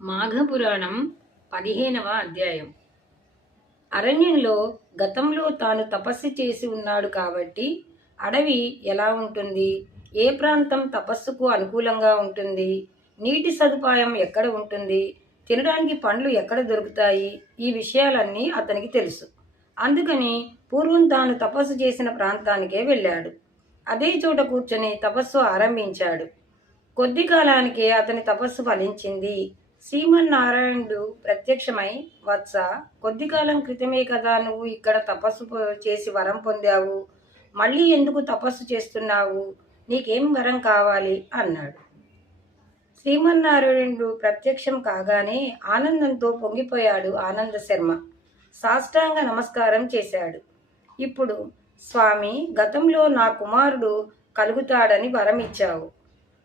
మాఘపురాణం 15వ అధ్యాయం. అరణ్యంలో గతంలో తాను తపస్సు చేసి ఉన్నాడు కాబట్టి అడవి ఎలా ఉంటుంది, ఏ ప్రాంతం తపస్సుకు అనుకూలంగా ఉంటుంది, నీటి సదుపాయం ఎక్కడ ఉంటుంది, తినడానికి పండ్లు ఎక్కడ దొరుకుతాయి, ఈ విషయాలన్నీ అతనికి తెలుసు. అందుకని పూర్వం తాను తపస్సు చేసిన ప్రాంతానికే వెళ్ళాడు. అదే చోట కూర్చొని తపస్సు ఆరంభించాడు. కొద్ది కాలానికే అతని తపస్సు ఫలించింది. శ్రీమన్నారాయణుడు ప్రత్యక్షమై, వత్స, కొద్ది కాలం క్రితమే కదా నువ్వు ఇక్కడ తపస్సు చేసి వరం పొందావు, మళ్ళీ ఎందుకు తపస్సు చేస్తున్నావు, నీకేం వరం కావాలి అన్నాడు. శ్రీమన్నారాయణుడు ప్రత్యక్షం కాగానే ఆనందంతో పొంగిపోయాడు ఆనంద శర్మ. సాష్టాంగ నమస్కారం చేశాడు. ఇప్పుడు స్వామి, గతంలో నా కుమారుడు కలుగుతాడని వరం ఇచ్చావు.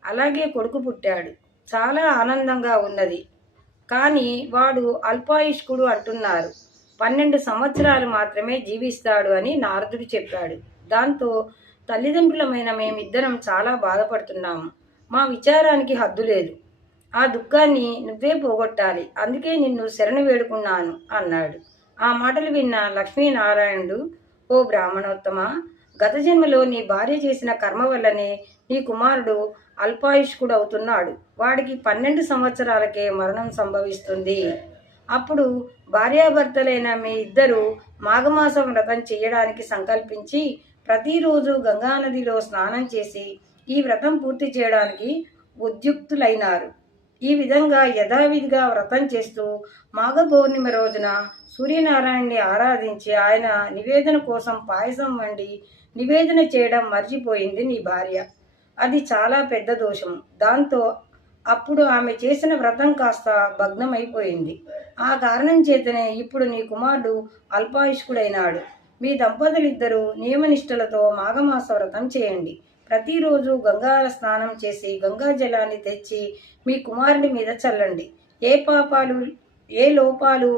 అలాగే కొడుకు పుట్టాడు. చాలా ఆనందంగా ఉన్నది. కానీ వాడు అల్పాయుష్కుడు అంటున్నారు. 12 సంవత్సరాలు మాత్రమే జీవిస్తాడు అని నారదుడు చెప్పాడు. దాంతో తల్లిదండ్రులమైన మేమిద్దరం చాలా బాధపడుతున్నాము. మా విచారానికి హద్దు లేదు. ఆ దుఃఖాన్ని నువ్వే పోగొట్టాలి. అందుకే నిన్ను శరణు వేడుకున్నాను అన్నాడు. ఆ మాటలు విన్న లక్ష్మీనారాయణుడు, ఓ బ్రాహ్మణోత్తమ, గత జన్మలో నీ భార్య చేసిన కర్మ వల్లనే నీ కుమారుడు అల్పాయుష్కుడు అవుతున్నాడు. వాడికి 12 సంవత్సరాలకే మరణం సంభవిస్తుంది. అప్పుడు భార్యాభర్తలైన మీ ఇద్దరు మాఘమాసం వ్రతం చేయడానికి సంకల్పించి ప్రతిరోజు గంగానదిలో స్నానం చేసి ఈ వ్రతం పూర్తి చేయడానికి ఉద్యుక్తులైనారు. ఈ విధంగా యథావిధిగా వ్రతం చేస్తూ మాఘ పౌర్ణిమ రోజున సూర్యనారాయణని ఆరాధించి ఆయన నివేదన కోసం పాయసం వండి నివేదన చేయడం మర్చిపోయింది నీ భార్య. అది చాలా పెద్ద దోషం. దాంతో అప్పుడు ఆమె చేసిన వ్రతం కాస్త భగ్నమైపోయింది. ఆ కారణం చేతనే ఇప్పుడు నీ కుమారుడు అల్పాయుష్కుడైనాడు. మీ దంపతులిద్దరూ నియమనిష్టలతో మాఘమాస వ్రతం చేయండి. ప్రతిరోజు గంగా స్నానం చేసి గంగా జలాన్ని తెచ్చి మీ కుమారుడి మీద చల్లండి. ఏ లోపాలు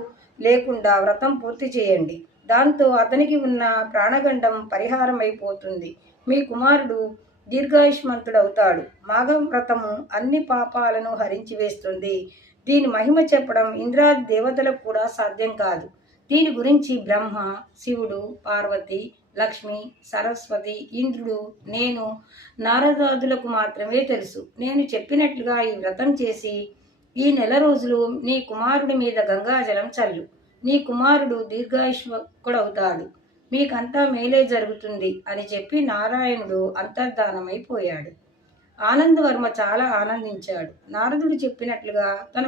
లేకుండా వ్రతం పూర్తి చేయండి. దాంతో అతనికి ఉన్న ప్రాణగండం పరిహారం అయిపోతుంది. మీ కుమారుడు దీర్ఘాయుష్మంతుడవుతాడు. మాఘ వ్రతము అన్ని పాపాలను హరించి వేస్తుంది. దీని మహిమ చెప్పడం ఇంద్రాది దేవతలకు కూడా సాధ్యం కాదు. దీని గురించి బ్రహ్మ, శివుడు, పార్వతి, లక్ష్మి, సరస్వతి, ఇంద్రుడు, నేను, నారదాదులకు మాత్రమే తెలుసు. నేను చెప్పినట్లుగా ఈ వ్రతం చేసి ఈ నెల రోజులు నీ కుమారుడి మీద గంగాజలం చల్లు. నీ కుమారుడు దీర్ఘాయుష్కుడవుతాడు. మీకంతా మేలే జరుగుతుంది అని చెప్పి నారాయణుడు అంతర్ధానమైపోయాడు. ఆనందవర్మ చాలా ఆనందించాడు. నారదుడు చెప్పినట్లుగా తన